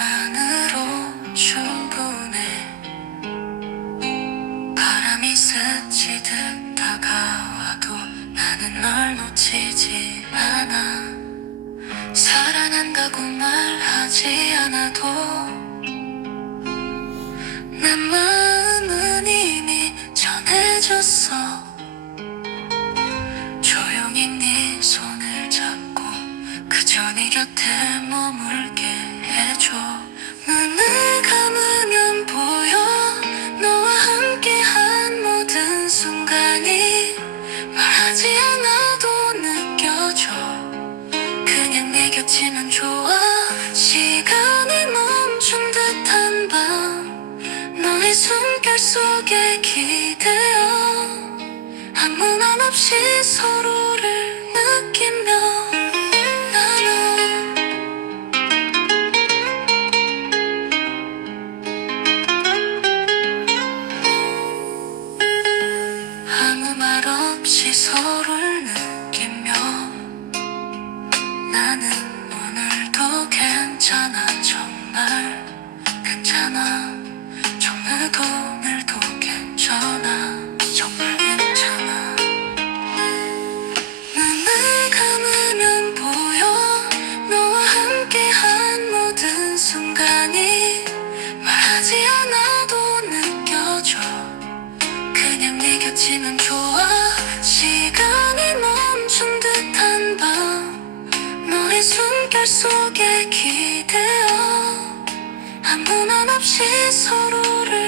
사랑만으로 충분해. 바람이 스치듯 다가와도 나는 널 놓치지 않아. 사랑한다고 말하지 않아도 내 마음은 이미 전해졌어. 조용히 네 손을 잡고 그저 네 곁에 머물게 해줘. 눈을 감으면 보여. 너와 함께한 모든 순간이 말하지 않아도 느껴져. 그냥 내 곁이면 좋아. 시간이 멈춘 듯한 밤 너의 숨결 속에 기대어. 아무 말 없이 서로 없이 느끼며 나는 오늘도 괜찮아. 정말 괜찮아. 정말도 오늘도 괜찮아. 정말 괜찮아. 눈을 감으면 보여. 너와 함께한 모든 순간이 말하지 않아도 느껴져. 그냥 네 곁이면 좋아 숨결 속에 기대어 아무 말 없이 서로를